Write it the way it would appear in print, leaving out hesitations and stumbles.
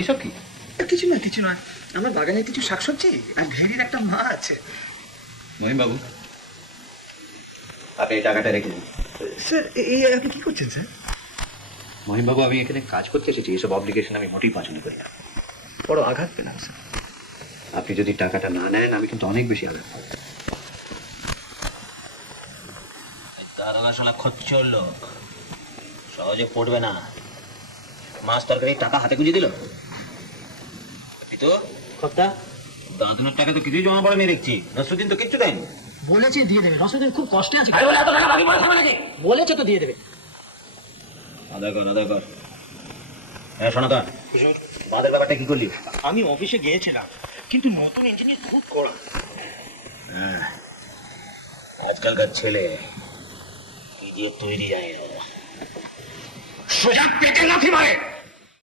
এসব কি? কিছু না, কিছু নয়। আমার বাগানে কিছু শাকসবজি আর ভেড়ির একটা মা আছে। মহিম বাবু, আপনি এই টাকাটা রেখে দিন। স্যার, এই আপনি কি করছেন স্যার? মহিম বাবু, আমি এখানে কাজ করতে এসেছি, এসব অব্লিগেশন আমি মোটেই পছন্দ করি না। বড় আঘাত পেলাম স্যার। আপনি যদি টাকাটা না নেন আমি কিন্তু অনেক বেশি আঘাত পাবো। দারোগা শালা খচ্চর লোক, সহজে পড়বে না। মাছ তরকারি টাকা হাতে গুঁজে দিল। তো কর্তা দাদুনের টাকা তো কিছুই জমা পড়েনি দেখছি। নসরুদ্দিন তো কিচ্ছু দেয়নি। বলেছে দিয়ে দেবে, রসদের খুব কষ্টে আছে। আরে বলে এত টাকা বাকি পড়ে থাকবে নাকি? বলেছে তো দিয়ে দেবে। আদায় কর, আদায় কর। হ্যাঁ সনাতন, বাদের ব্যাপারটা কি করলি? আমি অফিসে গিয়েছিলাম, কিন্তু নতুন ইঞ্জিনিয়ার খুব কড়া। হ্যাঁ, আজকালকার ছেলে কি যে তৈরি যায়, সোজা পেটে লাথি মারে।